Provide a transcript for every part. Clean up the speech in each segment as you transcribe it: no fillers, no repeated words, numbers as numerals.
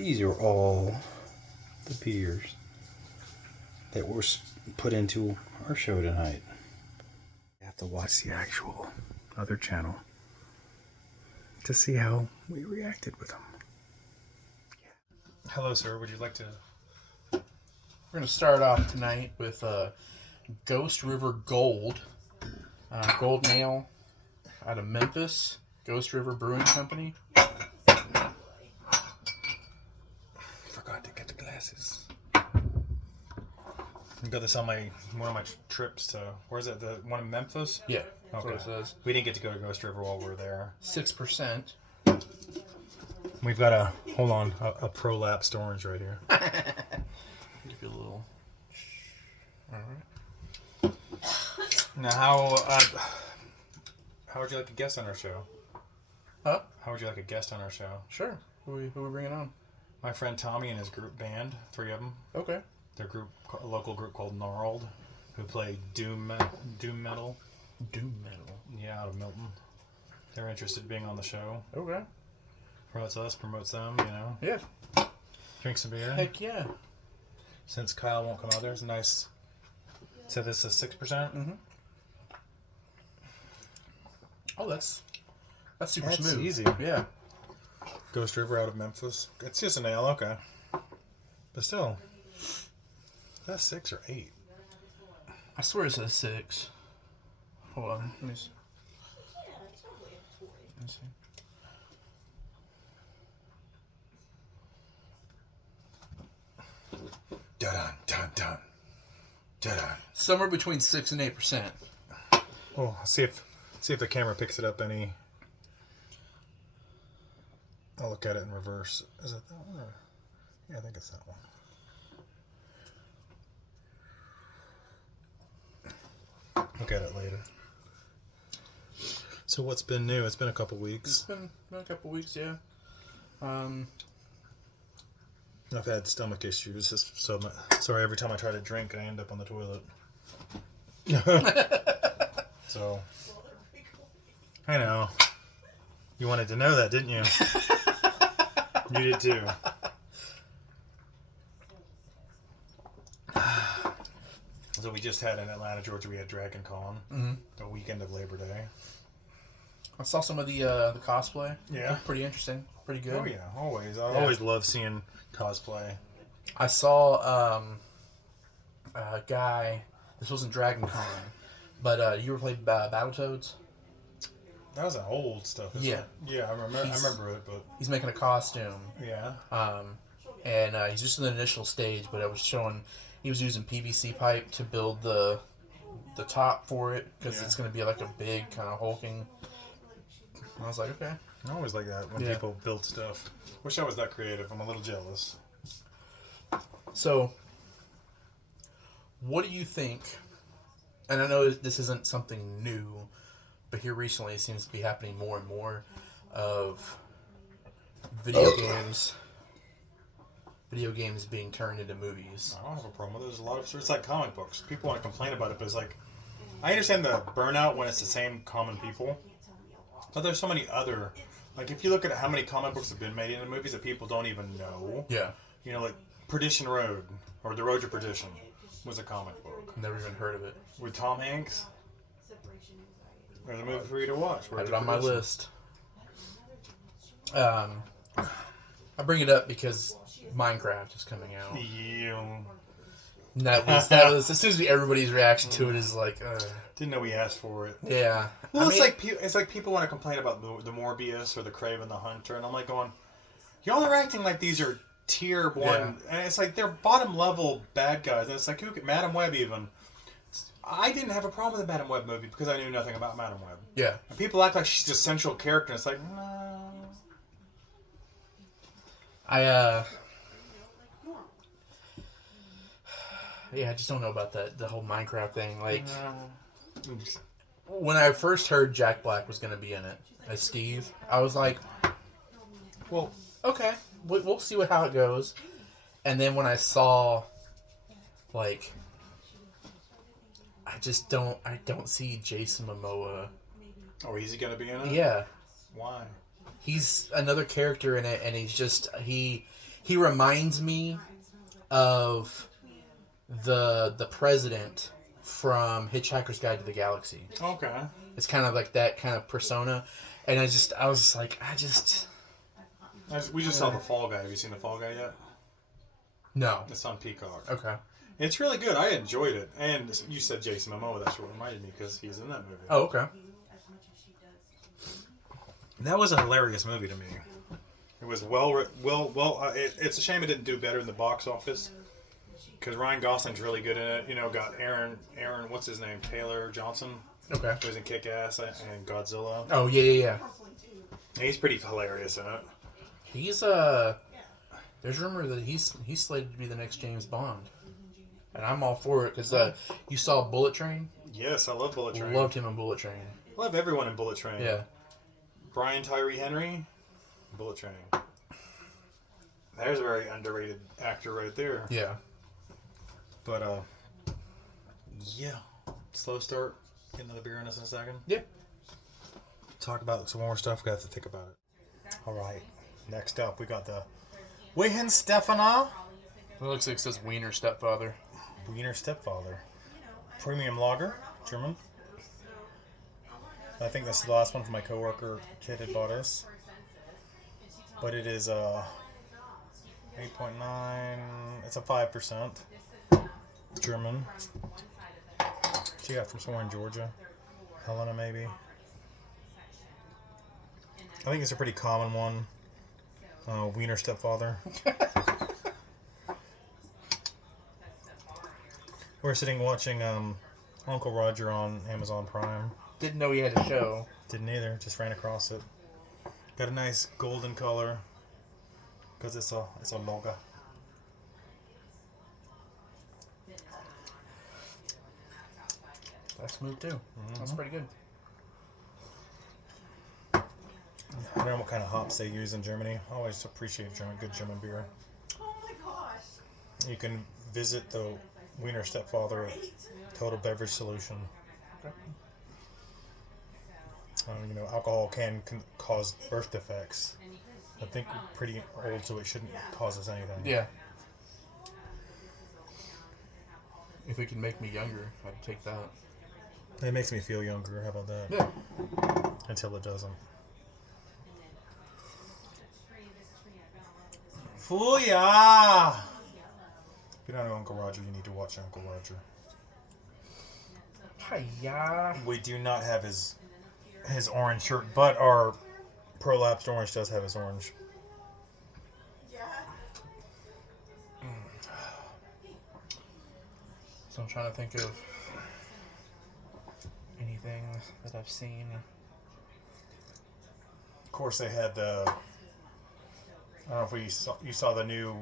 These are all the beers that were put into our show tonight. You have to watch the actual other channel to see how we reacted with them. Hello, sir. Would you like to... We're going to start off tonight with Ghost River Gold. Gold Ale out of Memphis. Ghost River Brewing Company. Forgot to get the glasses. I got this on one of my trips to... Where's it? The one in Memphis? Yeah, that's okay. what it says. We didn't get to go to Ghost River while we were there. 6%. We've got a prolapsed orange right here. Give you a little... Alright. Now, how would you like a guest on our show? Huh? How would you like a guest on our show? Sure. Who are we bringing on? My friend Tommy and his group band, 3 of them. Okay. Their group, a local group called Gnarled, who play doom metal. Doom metal? Yeah, out of Milton. They're interested in being on the show. Okay. Promotes us, promotes them, you know. Yeah. Drink some beer. Heck yeah. Since Kyle won't come out, there's a nice... So this is 6%? Mm-hmm. Oh, that's super That's smooth. easy. Yeah. Ghost River out of Memphis. It's just an ale, okay. But still, is that 6 or 8? I swear it says 6. Hold on. Let me see. Dun dun dun dun. Somewhere between 6 and 8%. Oh, see if the camera picks it up any. I'll look at it in reverse. Is it that one? Or... Yeah, I think it's that one. Look at it later. So what's been new? It's been a couple weeks. It's been a couple weeks, yeah. I've had stomach issues, sorry, every time I try to drink, I end up on the toilet. So, I know. You wanted to know that, didn't you? You did too. So we just had in Atlanta, Georgia, we had Dragon Con, the weekend of Labor Day. I saw some of the cosplay. Yeah. Pretty interesting. Pretty good. Oh yeah, always. I always love seeing cosplay. I saw a guy, this wasn't Dragon Con, but you ever played Battletoads? That was an old stuff, isn't it? Yeah, I remember it, but... He's making a costume. Yeah. And he's just in the initial stage, but it was showing he was using PVC pipe to build the top for it, because it's going to be like a big kind of hulking... I was like, okay. I always like that when people build stuff. Wish I was that creative. I'm a little jealous. So, what do you think, and I know this isn't something new, but here recently it seems to be happening more and more, of video games being turned into movies. I don't have a problem with it. There's a lot of... It's like comic books. People want to complain about it, but it's like... I understand the burnout when it's the same common people. But there's so many other... Like, if you look at how many comic books have been made into movies that people don't even know. Yeah. You know, like Perdition Road, or The Road to Perdition, was a comic book. Never even heard of it. With Tom Hanks. There's a movie for you to watch. Had it on my list. I bring it up because Minecraft is coming out. Yeah. And that was as soon as everybody's reaction to it is like, Didn't know we asked for it. yeah. Well, it's like people want to complain about the Morbius or the Kraven the Hunter, and I'm like going, y'all are acting like these are tier 1, and it's like they're bottom level bad guys, and it's like Madam Web even. I didn't have a problem with the Madam Web movie because I knew nothing about Madam Web. Yeah. And people act like she's the central character, and it's like, no. I just don't know about the whole Minecraft thing. Like, when I first heard Jack Black was going to be in it as Steve, I was like, well, okay, we'll see how it goes. And then when I saw, like, I don't see Jason Momoa. Oh, is he going to be in it? Yeah. Why? He's another character in it, and he's just, he He reminds me of the president from Hitchhiker's Guide to the Galaxy. Okay. It's kind of like that kind of persona, and I was like, We just saw The Fall Guy. Have you seen The Fall Guy yet? No. It's on Peacock. Okay. It's really good. I enjoyed it. And you said Jason Momoa. That's what reminded me because he's in that movie. Oh, okay. That was a hilarious movie to me. It was it's a shame it didn't do better in the box office because Ryan Gosling's really good in it. You know, got Aaron, what's his name? Taylor Johnson. Okay. Who was in Kick-Ass and Godzilla. Oh, yeah. He's pretty hilarious in it. He's there's rumor that he's slated to be the next James Bond, and I'm all for it because you saw Bullet Train. Yes, I love Bullet Train. Loved him in Bullet Train. I love everyone in Bullet Train. Yeah. Brian Tyree Henry, Bullet Train. There's a very underrated actor right there. Yeah. But yeah, slow start. Get another beer in us in a second. Yeah. Talk about some more stuff. Got to think about it. All right. Next up, we got the Wehen Stefana. It looks like it says Wiener Stepfather. Wiener Stepfather. Premium lager, German. I think this is the last one from my coworker. Kid had bought us. But it is 8.9. It's a 5%. German. She got from somewhere in Georgia. Helena, maybe. I think it's a pretty common one. Wiener Stepfather. We're sitting watching Uncle Roger on Amazon Prime. Didn't know he had a show. Didn't either. Just ran across it. Got a nice golden color because it's a logo. That's smooth too. Mm-hmm. That's pretty good. I don't know what kind of hops they use in Germany. I always appreciate good German beer. Oh my gosh. You can visit the Wiener Stepfather at Total Beverage Solution. Okay. Alcohol can cause birth defects. I think we're pretty old, so it shouldn't cause us anything. Yeah. If it can make me younger, I'd take that. It makes me feel younger. How about that? Yeah. Until it doesn't. Fool ya! If you don't know Uncle Roger, you need to watch Uncle Roger. Hiya. We do not have his orange shirt, but our prolapsed orange does have his orange. Yeah. So I'm trying to think of anything that I've seen. Of course, they had the. I don't know if you saw the new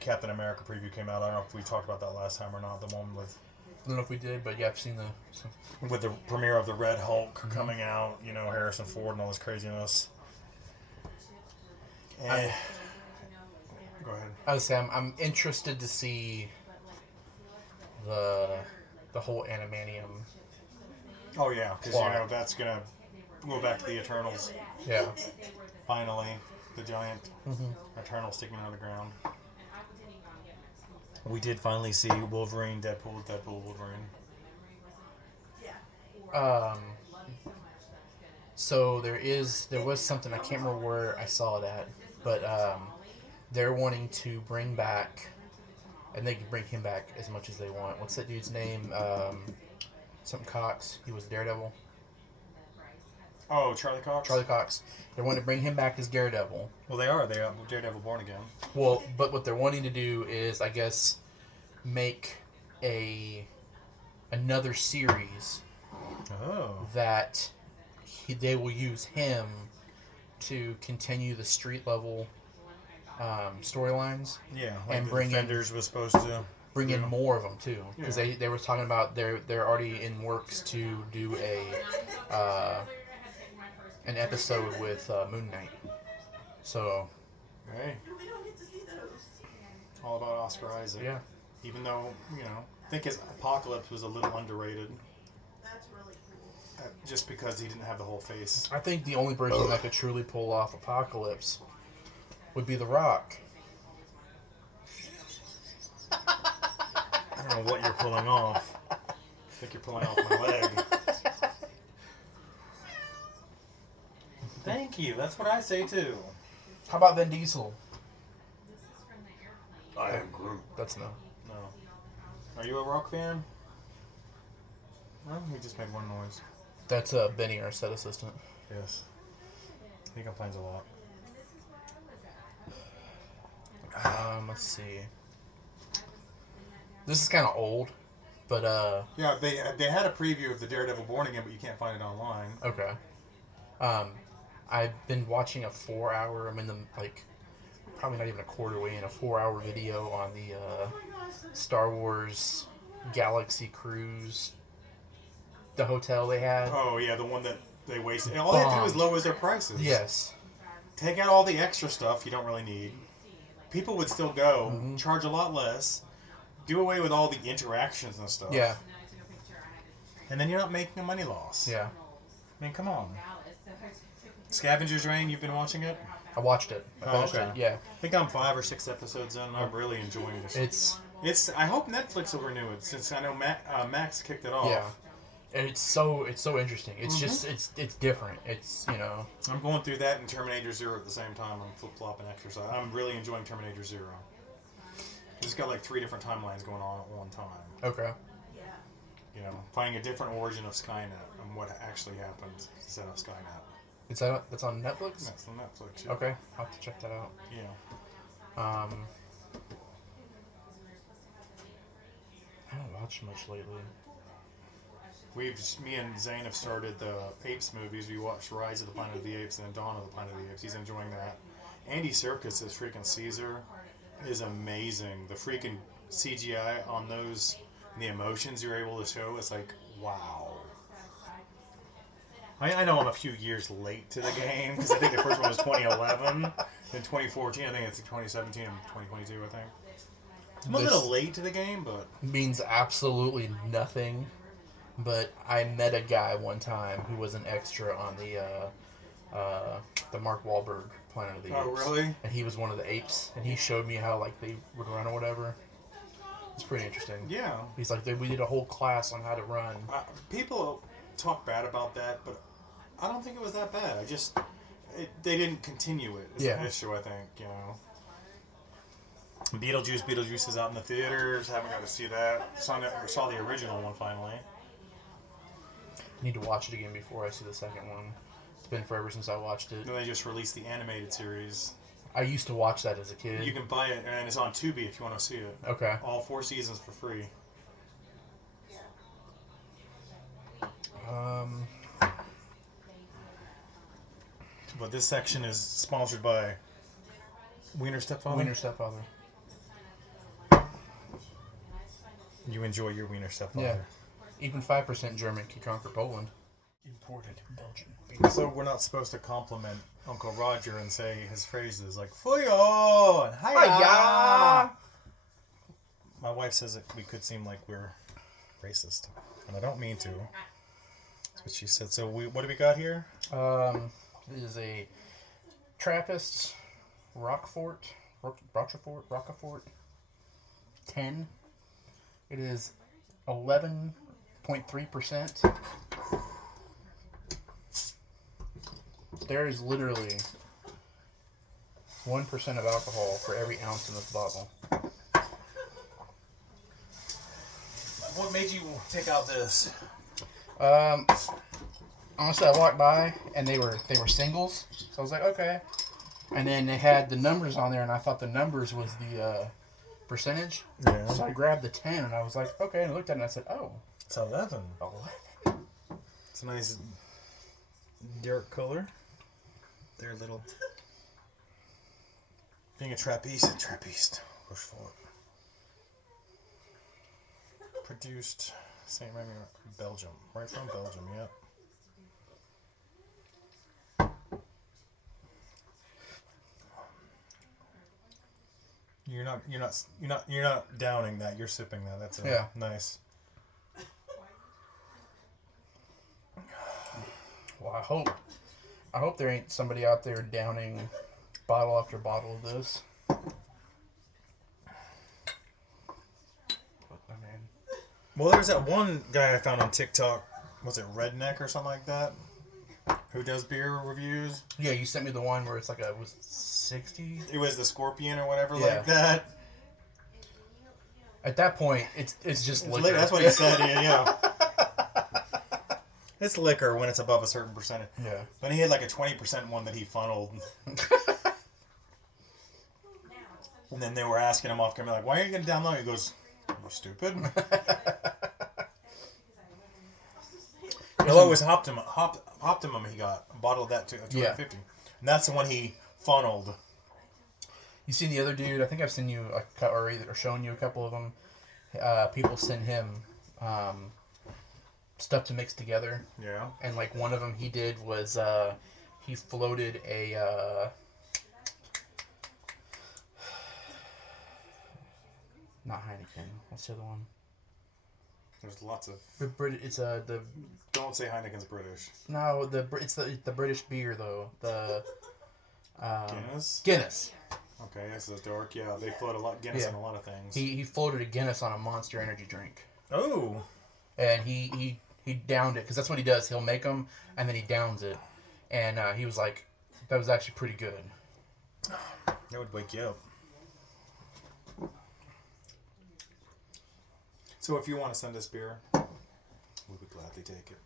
Captain America preview came out. I don't know if we talked about that last time or not. The one with. I don't know if we did, but yeah, I've seen with the premiere of the Red Hulk coming out. Harrison Ford and all this craziness. Go ahead. I would say I'm interested to see the whole Animanium. Oh yeah, because that's gonna go back to the Eternals. Yeah. Finally, the giant Eternal sticking out of the ground. We did finally see Wolverine, Deadpool, Wolverine. So there was something, I can't remember where I saw it at, but they're wanting to bring back, and they can bring him back as much as they want. What's that dude's name? Something Cox. He was Daredevil. Oh, Charlie Cox? Charlie Cox. They want to bring him back as Daredevil. Well, they are. They are Daredevil Born Again. Well, but what they're wanting to do is, I guess, make another series that they will use him to continue the street level storylines. Yeah, and the bring Defenders was supposed to bring in more of them too, because they were talking about they're already in works to do an episode with Moon Knight. So, hey, We don't get to see those. all about Oscar Isaac. yeah. Even though I think his Apocalypse was a little underrated. That's really cool. Just because he didn't have the whole face. I think the only person that could truly pull off Apocalypse would be The Rock. know what you're pulling off. I think you're pulling off my leg. Thank you. That's what I say too. How about Vin Diesel? I am Groot. That's no. No. Are you a Rock fan? No, we just made one noise. That's Benny, our set assistant. Yes. He complains a lot. Let's see. This is kind of old, but Yeah, they had a preview of the Daredevil Born Again, but you can't find it online. okay. I've been watching a 4-hour. I'm in the probably not even a quarter way in a 4-hour video on the Star Wars Galaxy Cruise. The hotel they had. Oh yeah, the one that they wasted. All they had to do was lower their prices. Yes. Take out all the extra stuff you don't really need. People would still go, charge a lot less, do away with all the interactions and stuff. Yeah. And then you're not making a money loss. Yeah. I mean, come on. Scavenger's Reign, you've been watching it? I watched it. I finished okay. it. Yeah. I think I'm 5 or 6 episodes in. I'm really enjoying this. It's. I hope Netflix will renew it since I know Max kicked it off. Yeah. And it's so interesting. It's just it's different. It's I'm going through that and Terminator Zero at the same time. I'm flip flopping exercise. I'm really enjoying Terminator Zero. It's got like 3 different timelines going on at one time. Okay. Finding a different origin of Skynet and what actually happened instead of Skynet. That's on Netflix? That's on Netflix. Yeah. Okay, I'll have to check that out. Yeah. I haven't watched much lately. Me and Zane have started the Apes movies. We watched Rise of the Planet of the Apes and then Dawn of the Planet of the Apes. He's enjoying that. Andy Serkis as freaking Caesar is amazing. The freaking CGI on those and the emotions you're able to show is like, wow. I know I'm a few years late to the game because I think the first one was 2011. Then 2014, I think it's 2017 and 2022, I think. I'm a little late to the game, but... Means absolutely nothing. But I met a guy one time who was an extra on the Mark Wahlberg Planet of the Apes. Oh, really? And he was one of the apes, and he showed me how they would run or whatever. It's pretty interesting. Yeah. He's like, we did a whole class on how to run. People talk bad about that, but I don't think it was that bad. They didn't continue it. It's an issue, I think. Beetlejuice is out in the theaters. Haven't got to see that. Saw the original one finally. Need to watch it again before I see the second one. It's been forever since I watched it. Then they just released the animated series. I used to watch that as a kid. You can buy it, and it's on Tubi if you want to see it. Okay. All 4 seasons for free. But this section is sponsored by Wiener Stepfather. Wiener Stepfather. You enjoy your Wiener Stepfather. Yeah. Even 5% German can conquer Poland. Imported Belgian. So we're not supposed to compliment Uncle Roger and say his phrases like "Fuyo" and "Hiya." My wife says that we could seem like we're racist, and I don't mean to. That's what she said. So what do we got here? It is a Trappist Roquefort 10. It is 11.3%. There is literally 1% of alcohol for every ounce in this bottle. What made you pick out this? Honestly, I walked by and they were singles, so I was like, okay. And then they had the numbers on there, and I thought the numbers was the percentage. Yeah. So I grabbed the 10, and I was like, okay. And I looked at it, and I said, oh, It's 11. 11. It's a nice dark color. They're little. Being a Trappist. Push forward. Produced St. Remy, Belgium. Right from Belgium, yep. You're not downing that. You're sipping that. That's nice. Well, I hope there ain't somebody out there downing bottle after bottle of this. But, I mean, Well, there's that one guy I found on TikTok. Was it Redneck or something like that? Who does beer reviews? Yeah, you sent me the one where it's like was it 60? It was the Scorpion or whatever Yeah. like that. At that point, it's just liquor. That's what he said. Yeah. It's liquor when it's above a certain percentage. Yeah. But he had like a 20% one that he funneled. And then they were asking him off camera, like, why are you going to download? He goes, "Are you stupid?" Well, it was Optimum he got. A bottle of that too, 250. And that's the one he funneled. You seen the other dude? I think I've seen you or shown you a couple of them. People send him stuff to mix together. Yeah. And like one of them he did was he floated a not Heineken. What's the other one? There's lots of. It's the. Don't say Heineken's British. No, it's the British beer though. The Guinness. Guinness. Okay, this is dark. Yeah, they float a lot Guinness in a lot of things. He floated a Guinness on a Monster Energy drink. Oh. And he downed it because that's what he does. He'll make them and then he downs it. And he was like, that was actually pretty good. That would wake you up. So if you want to send us beer, we would gladly take it.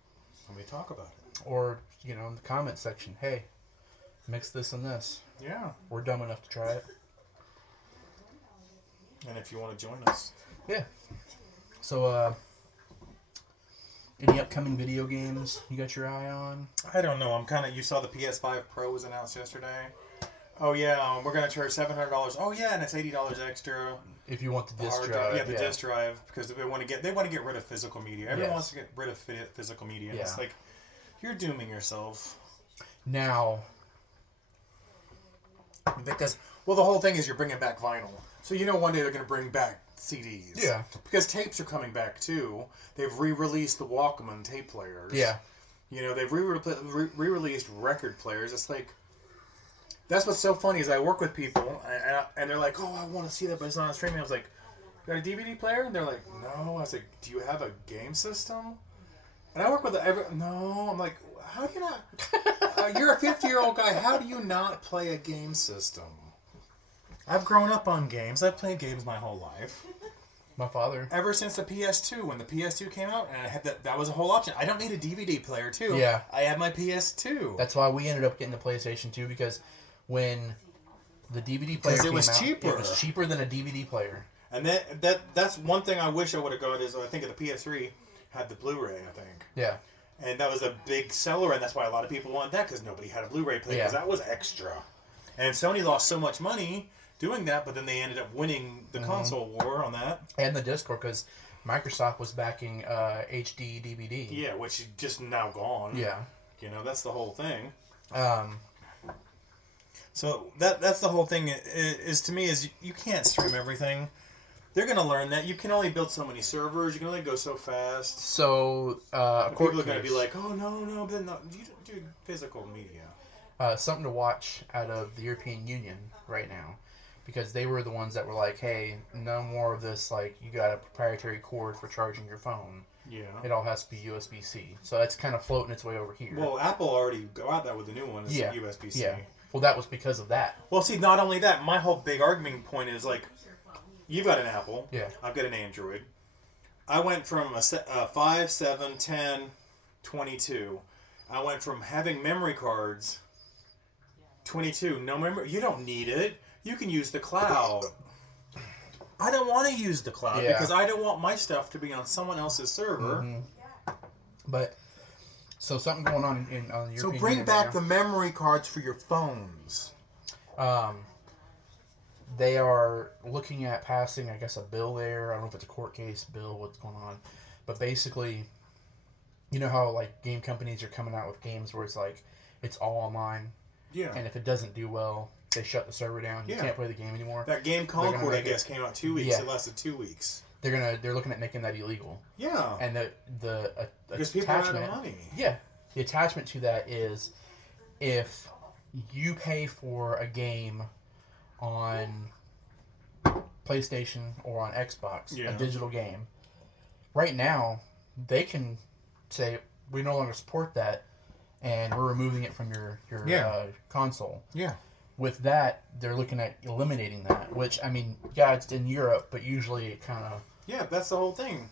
And we talk about it. Or, in the comment section, hey, mix this and this. Yeah. We're dumb enough to try it. And if you want to join us. Yeah. So, any upcoming video games you got your eye on? I don't know. You saw the PS5 Pro was announced yesterday. Oh, yeah, we're going to charge $700. Oh, yeah, and it's $80 extra. If you want the disc drive. Yeah, the disc drive, because they want to get rid of physical media. Everyone wants to get rid of physical media. And it's like, you're dooming yourself. Now. Because, the whole thing is you're bringing back vinyl. So one day they're going to bring back CDs. Yeah. Because tapes are coming back, too. They've re-released the Walkman tape players. Yeah. They've re-released record players. It's like... That's what's so funny is I work with people and they're like, oh, I want to see that, but it's not on streaming. I was like, you got a DVD player? And they're like, no. I was like, do you have a game system? And I work with no. I'm like, how do you not? You're a 50-year-old guy. How do you not play a game system? I've grown up on games. I've played games my whole life. My father. Ever since the PS2. When the PS2 came out, and I had that was a whole option. I don't need a DVD player, too. Yeah. I have my PS2. That's why we ended up getting the PlayStation 2, because when the DVD player came out, cheaper. It was cheaper than a DVD player. And that's one thing I wish I would have got is I think the PS3 had the Blu-ray, I think. Yeah. And that was a big seller, and that's why a lot of people wanted that, because nobody had a Blu-ray player, because that was extra. And Sony lost so much money doing that, but then they ended up winning the console war on that. And the disc war, because Microsoft was backing HD DVD. Yeah, which is just now gone. Yeah. That's the whole thing. So that's the whole thing is to me is you can't stream everything. They're going to learn that. You can only build so many servers. You can only go so fast. So, people are going to be like, oh, no, but no, you don't do physical media. Something to watch out of the European Union right now. Because they were the ones that were like, hey, no more of this, like, you got a proprietary cord for charging your phone. Yeah. It all has to be USB-C. So that's kind of floating its way over here. Well, Apple already got that with the new one. It's USB-C. Yeah. Well, that was because of that. Well, see, not only that, my whole big argument point is, like, you've got an Apple. Yeah. I've got an Android. I went from a 5, 7, 10, 22. I went from having memory cards, 22, no memory. You don't need it. You can use the cloud. I don't want to use the cloud because I don't want my stuff to be on someone else's server. Mm-hmm. But, so something going on on the European So bring Union back right the memory cards for your phones. They are looking at passing, I guess, a bill there. I don't know if it's a court case bill, what's going on. But basically, you know how, like, game companies are coming out with games where it's like, it's all online? Yeah. And if it doesn't do well, they shut the server down. You can't play the game anymore. That game Concord, I guess, came out 2 weeks. Yeah. It lasted 2 weeks. They're looking at making that illegal. Yeah. And the because people are out of money. Yeah. The attachment to that is if you pay for a game on PlayStation or on Xbox, a digital game, right now, they can say, we no longer support that, and we're removing it from your console. Yeah. With that, they're looking at eliminating that, which, I mean, yeah, it's in Europe, but usually it kind of... Yeah, that's the whole thing.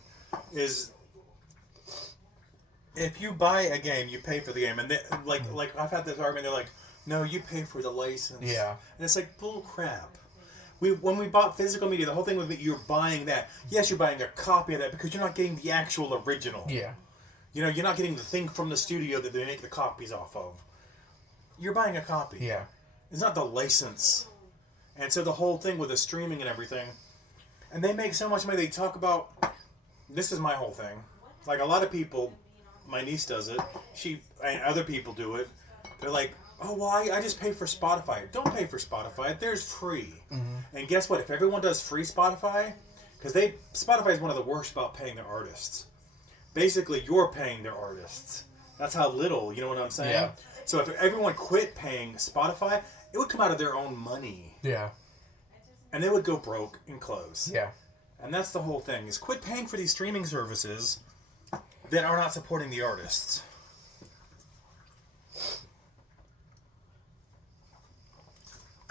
Is if you buy a game, you pay for the game. And they, like I've had this argument, they're like, no, you pay for the license. Yeah. And it's like, bull crap. When we bought physical media, the whole thing was that you're buying that. Yes, you're buying a copy of that because you're not getting the actual original. Yeah. You know, you're not getting the thing from the studio that they make the copies off of. You're buying a copy. Yeah. It's not the license. And so the whole thing with the streaming and everything, and they make so much money. They talk about, this is my whole thing. Like a lot of people, my niece does it. And other people do it. They're like, oh, well, I just pay for Spotify. Don't pay for Spotify. There's free. Mm-hmm. And guess what? If everyone does free Spotify, because Spotify is one of the worst about paying their artists. Basically, you're paying their artists. That's how little, you know what I'm saying? Yeah. So if everyone quit paying Spotify, it would come out of their own money. Yeah. And they would go broke and close. Yeah. And that's the whole thing, is quit paying for these streaming services that are not supporting the artists.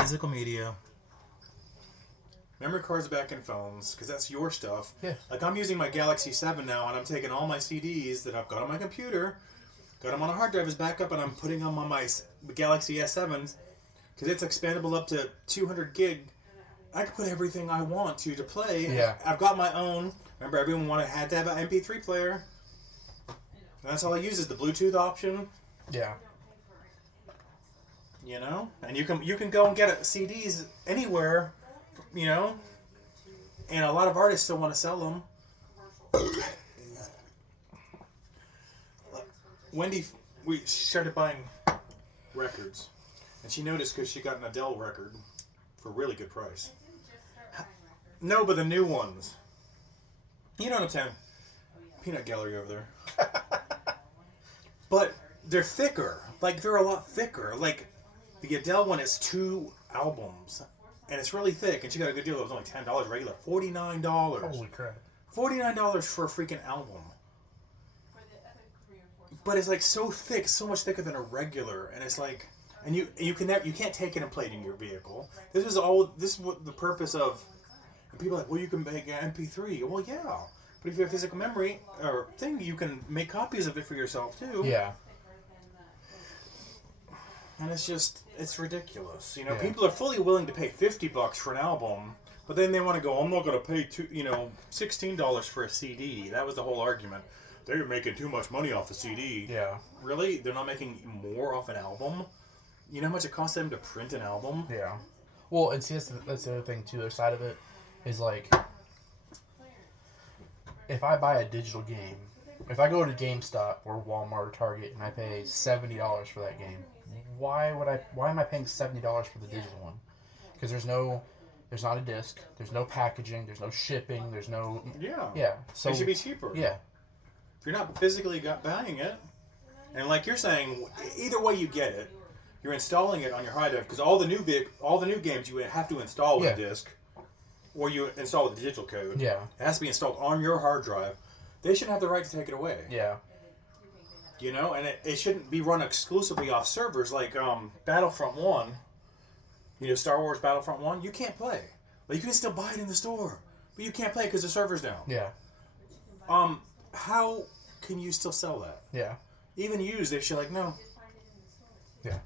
Physical media. Memory cards back in phones, because that's your stuff. Yeah. Like I'm using my Galaxy 7 now, and I'm taking all my CDs that I've got on my computer, got them on a hard drive as backup, and I'm putting them on my Galaxy S7s, because it's expandable up to 200 gig. I can put everything I want to play. Yeah. I've got my own. Remember, everyone had to have an MP3 player. And that's all I use is the Bluetooth option. Yeah. You know, and you can go and get CDs anywhere. You know, and a lot of artists still want to sell them. Wendy, we started buying records, and she noticed because she got an Adele record for a really good price. No, but the new ones. You know what I'm saying? Peanut gallery over there. But they're thicker. Like, they're a lot thicker. Like, the Adele one is 2 albums. And it's really thick. And she got a good deal. It was only $10 regular. $49. Holy crap. $49 for a freaking album. But it's like so thick, so much thicker than a regular. And it's like... And you can't take it and play it in your vehicle. This is what the purpose of... And people are like, well, you can make an MP3. Well, yeah. But if you have physical memory or thing, you can make copies of it for yourself, too. Yeah. And it's ridiculous. You know, people are fully willing to pay $50 for an album, but then they want to go, I'm not going to pay $16 for a CD. That was the whole argument. They're making too much money off a CD. Yeah. Really? They're not making more off an album? You know how much it costs them to print an album? Yeah. Well, and see, that's the other thing, too. The other side of it is, like, if I buy a digital game, if I go to GameStop or Walmart or Target and I pay $70 for that game, why am I paying $70 for the digital one? Because there's not a disc, there's no packaging, there's no shipping, there's no... Yeah. So it should be cheaper. Yeah. If you're not physically buying it, and like you're saying, either way you get it, you're installing it on your hard drive, because all the new games you have to install with a disc, or you install with the digital code. Yeah. It has to be installed on your hard drive. They shouldn't have the right to take it away. Yeah. You know, and it shouldn't be run exclusively off servers like Battlefront 1. You know, Star Wars Battlefront 1, you can't play. Like, you can still buy it in the store, but you can't play because the server's down. Yeah. How can you still sell that? Yeah. Even used, they should like, no. Yeah.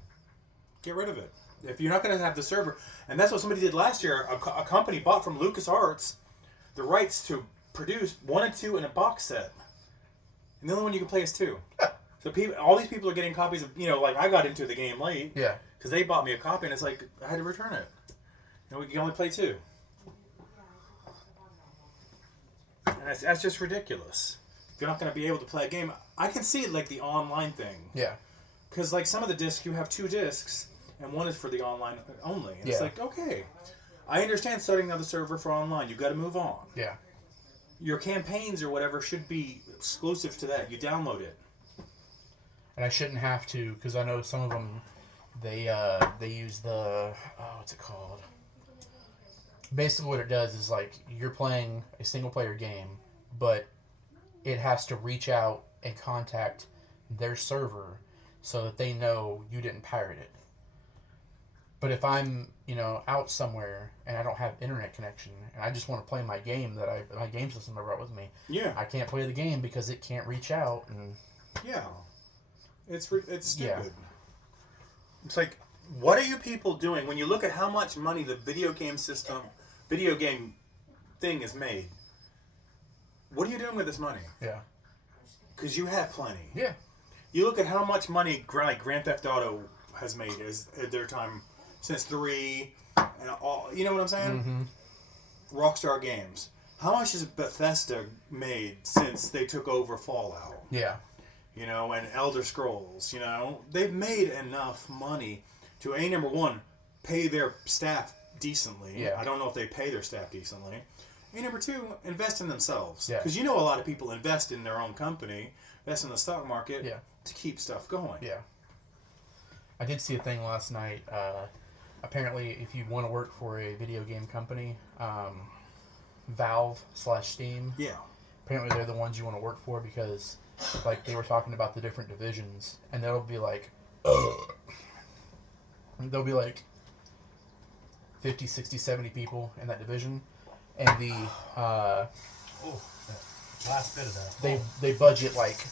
Get rid of it. If you're not going to have the server, and that's what somebody did last year. A company bought from LucasArts the rights to produce 1 and 2 in a box set, and the only one you can play is 2. So all these people are getting copies of, like I got into the game late. Yeah. Because they bought me a copy, and it's like I had to return it. You can only play 2. And that's just ridiculous. If you're not going to be able to play a game, I can see like the online thing. Yeah. Because like some of the discs, you have 2 discs, and one is for the online only. And it's like, okay, I understand starting another server for online. You've got to move on. Yeah. Your campaigns or whatever should be exclusive to that. You download it. And I shouldn't have to, because I know some of them, they use the, what's it called? Basically what it does is like, you're playing a single player game, but it has to reach out and contact their server so that they know you didn't pirate it. But if I'm, out somewhere and I don't have internet connection and I just want to play my game my game system I brought with me, Yeah. I can't play the game because it can't reach out. And Yeah. It's stupid. Yeah. It's like, what are you people doing when you look at how much money the video game thing is made? What are you doing with this money? Yeah. Because you have plenty. Yeah. You look at how much money like Grand Theft Auto has made at their time since 3 and all. You know what I'm saying? Mm-hmm. Rockstar Games. How much has Bethesda made since they took over Fallout? Yeah. And Elder Scrolls. They've made enough money to number one, pay their staff decently. Yeah. I don't know if they pay their staff decently. Number two, invest in themselves. Yeah. Because a lot of people invest in their own company, invest in the stock market to keep stuff going. Yeah. I did see a thing last night. Apparently, if you want to work for a video game company, Valve/Steam. Yeah. Apparently, they're the ones you want to work for because, like, they were talking about the different divisions, and there'll be like 50, 60, 70 people in that division, and the Last bit of that. they budget like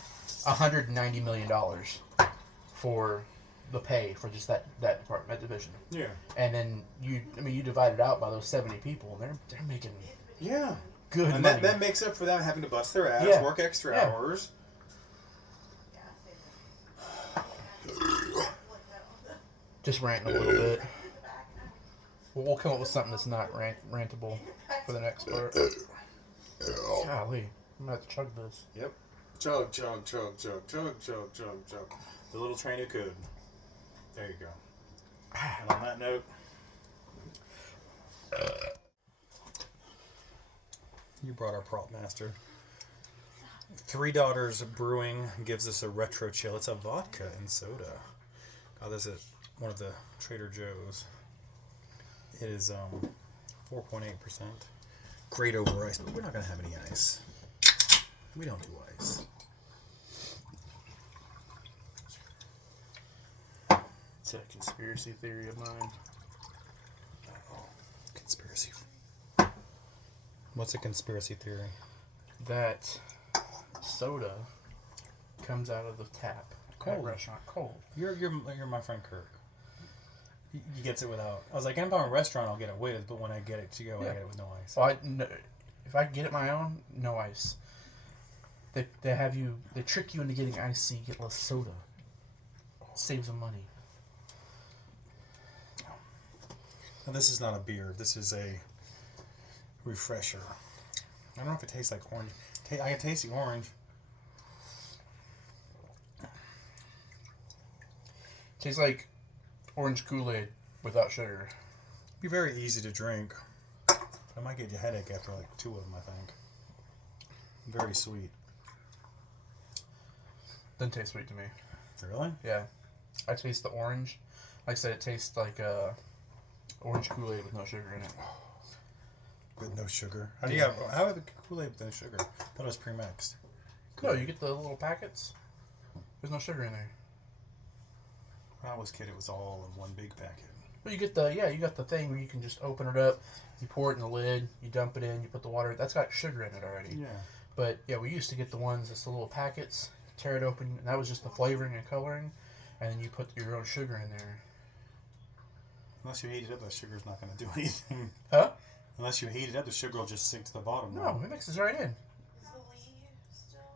$190 million for the pay for just that department, that division. Yeah. And then you divide it out by those 70 people, and they're making good and money. that makes up for them having to bust their ass, Yeah. work extra Yeah. hours. Just ranting a little bit. We'll come up with something that's not rantable for the next part. Golly, I'm gonna have to chug this. Yep. Chug, chug, chug, chug, chug, chug, chug, chug. The little train who could. There you go. And on that note, you brought our prop master. Three Daughters Brewing gives us a retro chill. It's a vodka and soda. Got this at one of the Trader Joe's. It is 4.8%. Great over ice, but we're not going to have any ice. We don't do ice. It's a conspiracy theory of mine. Conspiracy. What's a conspiracy theory? That soda comes out of the tap at a restaurant cold. You're my friend Kirk. He gets it without. I was like, if I'm in a restaurant, I'll get it with, but when I get it to go, I get it with no ice. So if I get it my own, no ice. They trick you into getting ice so you get less soda. Saves them money. Now, this is not a beer. This is a refresher. I don't know if it tastes like orange. I can taste the orange. Tastes like orange Kool-Aid without sugar. Be very easy to drink. I might get you a headache after like 2 of them, I think. Very sweet. Doesn't taste sweet to me. Really? Yeah. I taste the orange. Like I said, it tastes like orange Kool-Aid with no sugar in it. With no sugar? How do you have the Kool-Aid with no sugar? I thought it was pre-mixed. No, you get the little packets. There's no sugar in there. When I was a kid, it was all in one big packet. Well, you got the thing where you can just open it up, you pour it in the lid, you dump it in, you put the water. That's got sugar in it already. Yeah. But yeah, we used to get the ones that's the little packets. Tear it open, and that was just the flavoring and coloring, and then you put your own sugar in there. Unless you heat it up, that sugar's not going to do anything. Huh? Unless you heat it up, the sugar will just sink to the bottom. No, it mixes right in.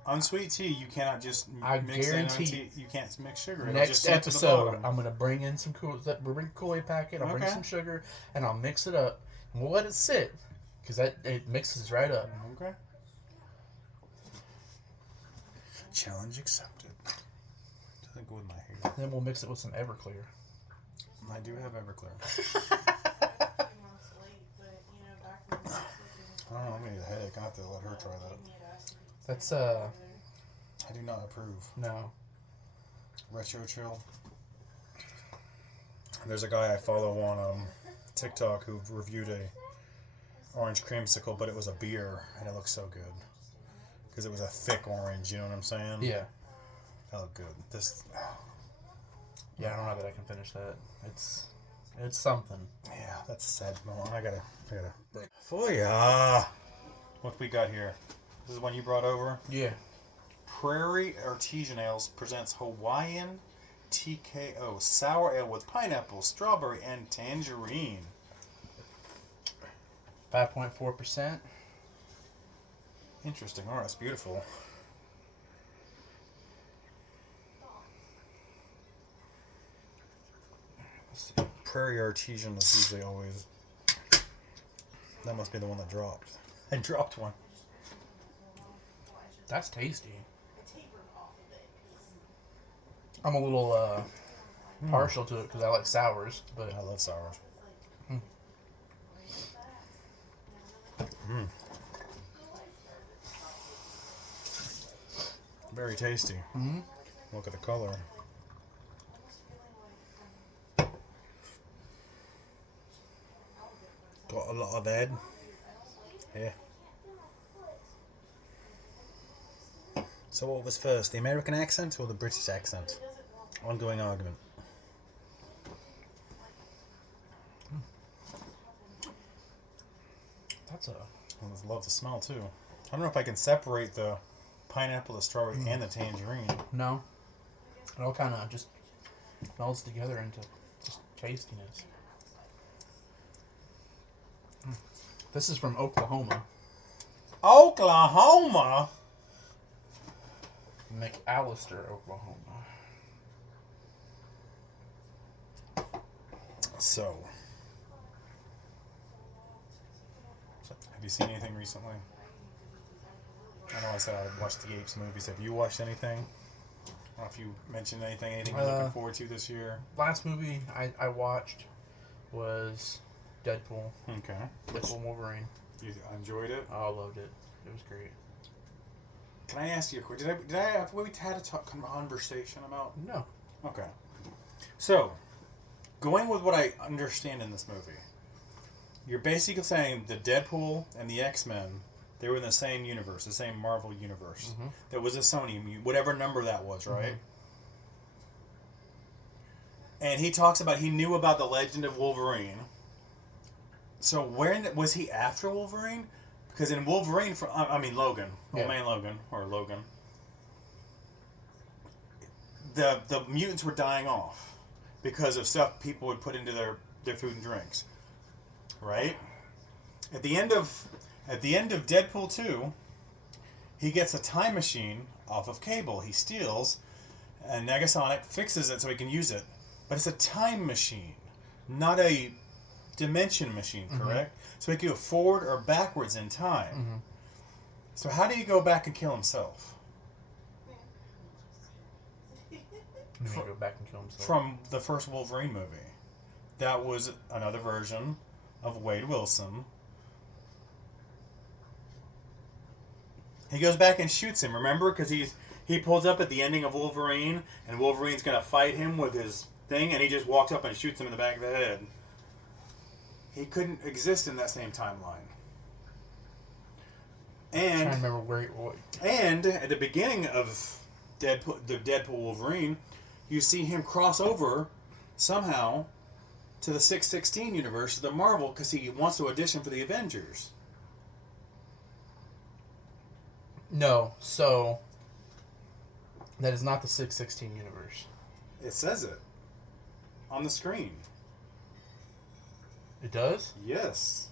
Unsweet tea, you cannot just I mix guarantee it in tea. You can't mix sugar. It'll Next just sink to the episode, bottom. I'm gonna bring in some we'll bring a Kool-Aid packet. I'll bring Okay. some sugar, and I'll mix it up. And we'll let it sit, because it mixes right up. Okay. Challenge accepted. Doesn't go with my hair. Then we'll mix it with some Everclear. I do have Everclear. I don't know. I'm gonna get a headache. I have to let her try that. That's I do not approve. no. Retro chill. There's a guy I follow on TikTok who reviewed a orange creamsicle, but it was a beer, and it looks so good. because it was a thick orange. You know what I'm saying? Yeah. That looked good. This. Yeah, I don't know that I can finish that. It's something. Yeah, that's a sad moment. I gotta. Oh yeah. What we got here? This is one you brought over. Yeah. Prairie Artesian Ales presents Hawaiian TKO sour ale with pineapple, strawberry, and tangerine. 5.4%. Interesting. Oh, that's beautiful. Let's see. Prairie Artesian is usually always. That must be the one that dropped. I dropped one. That's tasty. I'm a little partial to it because I like sours, but I love sours. Very tasty. mm-hmm. Look at the color. Got a lot of head. Yeah. So what was first, the American accent or the British accent? Ongoing argument. I love the smell too. I don't know if I can separate the pineapple, the strawberry, and the tangerine. No. It all kind of just melds together into just tastiness. This is from Oklahoma. Oklahoma? McAllister, Oklahoma. So, have you seen anything recently? I know I said I watched the Apes movies. Have you watched anything? I don't know if you mentioned anything you're looking forward to this year. Last movie I watched was Deadpool. Okay. Deadpool Wolverine. You enjoyed it? Oh, I loved it. It was great. Can I ask you a question? Did I have we had a conversation about? No. Okay. So, going with what I understand in this movie, you're basically saying the Deadpool and the X-Men, they were in the same universe, the same Marvel universe. Mm-hmm. There was a Sony, whatever number that was, right? Mm-hmm. And he talks about he knew about the Legend of Wolverine. So when was he after Wolverine? Because in Wolverine, Logan, yeah. Old Man Logan, or Logan, the mutants were dying off because of stuff people would put into their food and drinks, right? At the end of Deadpool 2, he gets a time machine off of Cable. He steals, and Negasonic fixes it so he can use it. But it's a time machine, not a dimension machine, correct? Mm-hmm. So he can go forward or backwards in time. Mm-hmm. So how do you go back and kill himself? Go back and kill himself? From the first Wolverine movie. That was another version of Wade Wilson. He goes back and shoots him, remember? Because he pulls up at the ending of Wolverine, and Wolverine's going to fight him with his thing, and he just walks up and shoots him in the back of the head. He couldn't exist in that same timeline. And I'm trying to remember where. And at the beginning of the Deadpool Wolverine, you see him cross over somehow to the 616 universe of the Marvel because he wants to audition for the Avengers. No, so that is not the 616 universe. It says it on the screen. It does? Yes.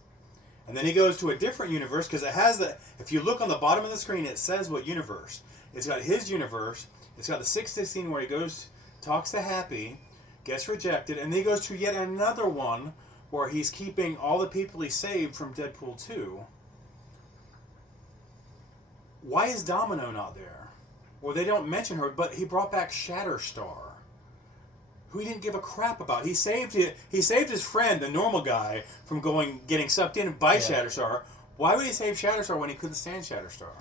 And then he goes to a different universe because it has the. If you look on the bottom of the screen, it says what universe. It's got his universe. It's got the 616 where he goes, talks to Happy, gets rejected, and then he goes to yet another one where he's keeping all the people he saved from Deadpool 2. Why is Domino not there? Well, they don't mention her, but he brought back Shatterstar, who he didn't give a crap about. He saved his friend, the normal guy, from getting sucked in by Shatterstar. Why would he save Shatterstar when he couldn't stand Shatterstar?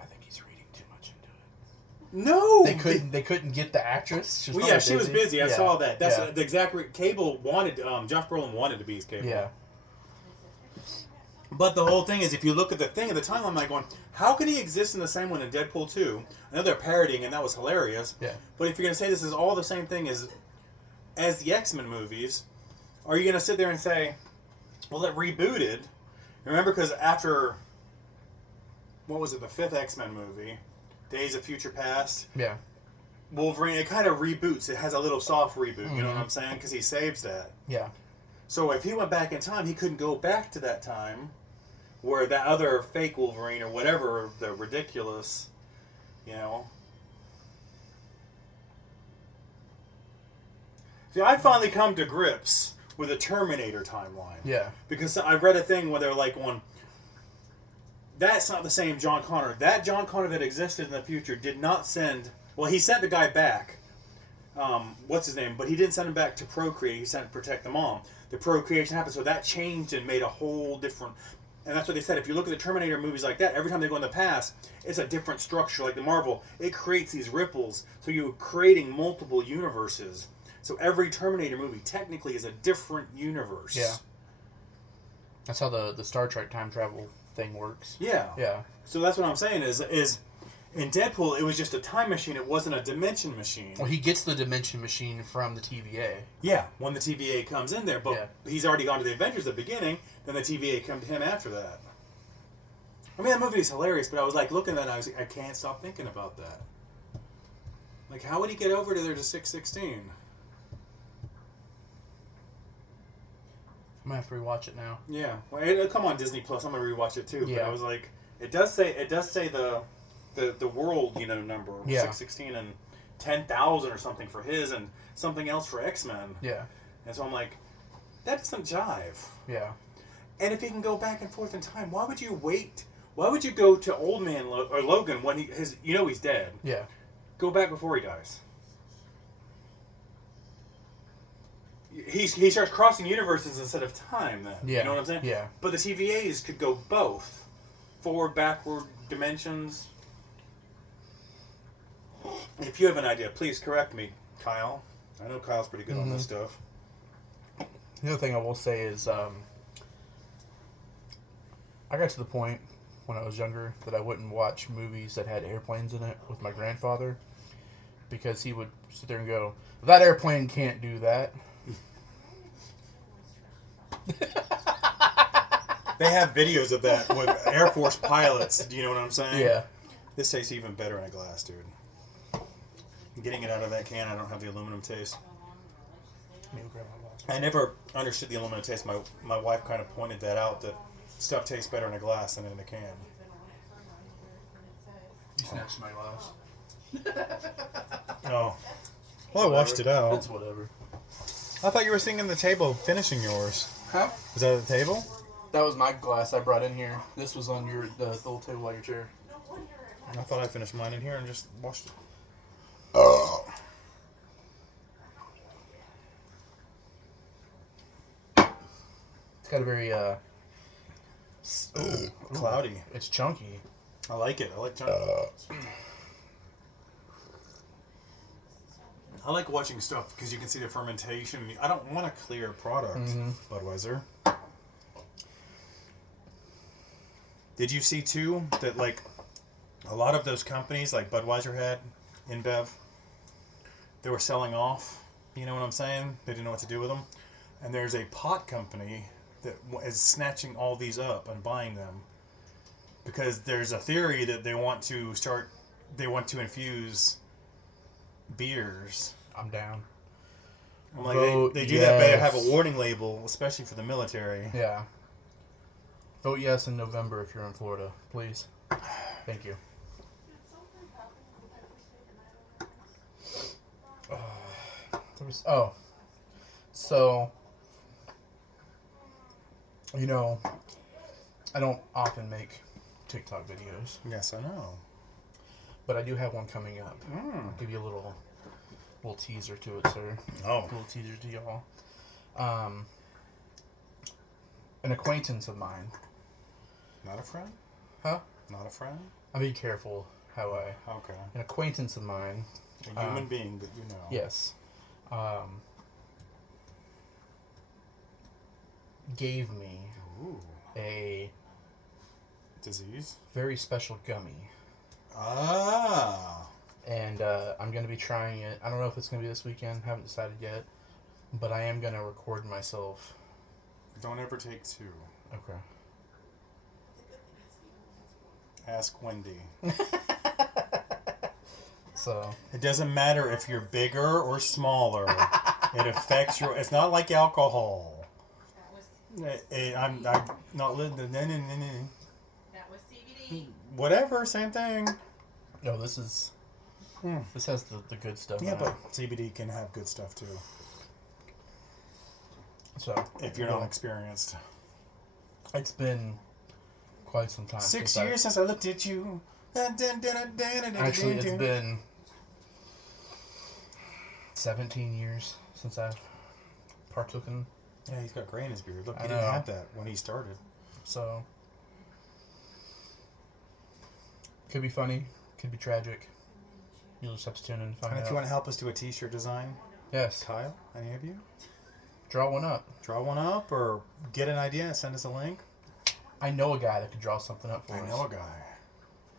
I think he's reading too much into it. No, they couldn't get the actress. She was busy. I saw that. That's the exact Cable wanted. Josh Brolin wanted to be his Cable. Yeah. But the whole thing is, if you look at the thing at the timeline, I'm like going, how can he exist in the same one in Deadpool 2? I know they're parodying, and that was hilarious. Yeah. But if you're going to say this is all the same thing as the X-Men movies, are you going to sit there and say, well, it rebooted? Remember, because after, what was it, the 5th X-Men movie, Days of Future Past? Yeah. Wolverine, it kind of reboots. It has a little soft reboot, you know what I'm saying? Because he saves that. Yeah. So if he went back in time, he couldn't go back to that time where that other fake Wolverine or whatever, the ridiculous, you know. See, I finally come to grips with a Terminator timeline. Yeah. Because I read a thing where they're like, that's not the same John Connor. That John Connor that existed in the future did not send... Well, he sent the guy back. What's his name? But he didn't send him back to procreate. He sent him to protect the mom. The procreation happened, so that changed and made a whole different... And that's what they said. If you look at the Terminator movies like that, every time they go in the past, it's a different structure. Like the Marvel, it creates these ripples. So you're creating multiple universes. So every Terminator movie technically is a different universe. Yeah. That's how the Star Trek time travel thing works. Yeah. Yeah. So that's what I'm saying is in Deadpool, it was just a time machine. It wasn't a dimension machine. Well, he gets the dimension machine from the TVA. Yeah, when the TVA comes in there. But Yeah. he's already gone to the Avengers at the beginning. Then the TVA come to him after that. I mean, that movie is hilarious, but I was like looking at that and I can't stop thinking about that. Like, how would he get over to there to 616? I'm gonna have to rewatch it now. Yeah. Well, it'll come on Disney Plus. I'm gonna rewatch it too. Yeah. But I was like, it does say the world, you know, number Yeah. 616 and 10,000 or something for his and something else for X-Men. Yeah. And so I'm like, that doesn't jive. Yeah. And if he can go back and forth in time, why would you wait? Why would you go to Old Man or Logan when he's dead? Yeah. Go back before he dies. He starts crossing universes instead of time then. Yeah. You know what I'm saying? Yeah. But the TVAs could go both. Forward, backward dimensions. If you have an idea, please correct me, Kyle. I know Kyle's pretty good on this stuff. The other thing I will say is, I got to the point when I was younger that I wouldn't watch movies that had airplanes in it with my grandfather because he would sit there and go, "That airplane can't do that." They have videos of that with Air Force pilots. Do you know what I'm saying? Yeah. This tastes even better in a glass, dude. Getting it out of that can, I don't have the aluminum taste. I never understood the aluminum taste. My wife kind of pointed that out, that stuff tastes better in a glass than in a can. You snatched my glass. Oh. Well, I washed it out. It's whatever. I thought you were sitting at the table finishing yours. Huh? Is that at the table? That was my glass I brought in here. This was on the little table on your chair. I thought I finished mine in here and just washed it. It's got a very Cloudy. it's chunky. I like it. I like chunky. I like watching stuff because you can see the fermentation. I don't want a clear product, Budweiser. Did you see too that like a lot of those companies like Budweiser had, InBev, they were selling off. You know what I'm saying? They didn't know what to do with them. And there's a pot company that is snatching all these up and buying them because there's a theory that they want to infuse beers. I'm down. I'm like, Vote they do that, but they yes. have a warning label, especially for the military. Yeah. Vote yes in November if you're in Florida, please. Thank you. So, you know, I don't often make TikTok videos, Yes, I know. but I do have one coming up. I'll give you a little teaser to it, sir. Oh. A little teaser to y'all. An acquaintance of mine. Not a friend? Huh? Not a friend? I'll be careful how I... Okay. An acquaintance of mine. A human being that you know. Yes. Gave me Ooh. a disease. Very special gummy. Ah. And I'm going to be trying it. I don't know if it's going to be this weekend. Haven't decided yet. But I am going to record myself. Don't ever take 2. Okay. Ask Wendy. So. It doesn't matter if you're bigger or smaller. It affects your... It's not like alcohol. I'm not... That was CBD. Whatever, same thing. No, this is... This has the good stuff. Yeah, in but it. CBD can have good stuff too. So if you're not experienced. It's been quite some time. 6 years since I looked at you. Actually, it's been 17 years since I've partaken. Yeah, he's got gray in his beard. Look, I he know. didn't have that when he started. So could be funny, could be tragic. You'll just have to tune in and find And out. if you want to help us do a t-shirt design, Yes. Kyle, any of you? Draw one up. Draw one up or get an idea and send us a link. I know a guy that could draw something up for I us. know a guy.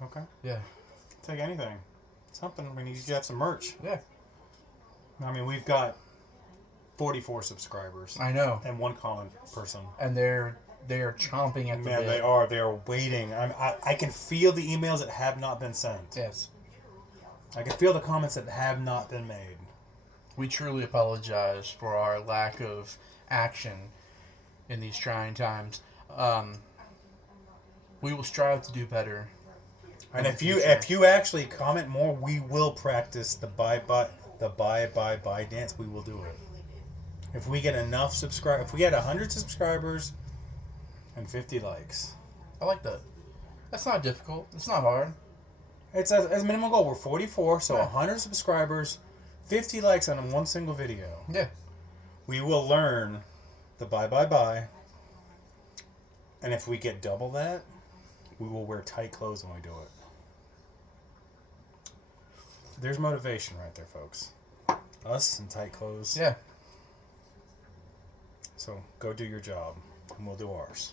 Okay. Yeah. Take anything. Something. We need to have some merch. Yeah. I mean, we've got 44 subscribers I know. and 1 comment person. And they're chomping at the Man, bit. they are. They are waiting. I can feel the emails that have not been sent. Yes. I can feel the comments that have not been made. We truly apologize for our lack of action in these trying times. We will strive to do better. And in if the you future. if you actually comment more, we will practice the bye dance. We will do it. If we get enough if we get 100 subscribers and 50 likes, I like that. That's not difficult. It's not hard. it's as minimum goal. We're 44, so Yeah. 100 subscribers, 50 likes on one single video. Yeah. We will learn the bye. And if we get double that, we will wear tight clothes when we do it. There's motivation right there, folks. Us in tight clothes. Yeah. So go do your job, and we'll do ours.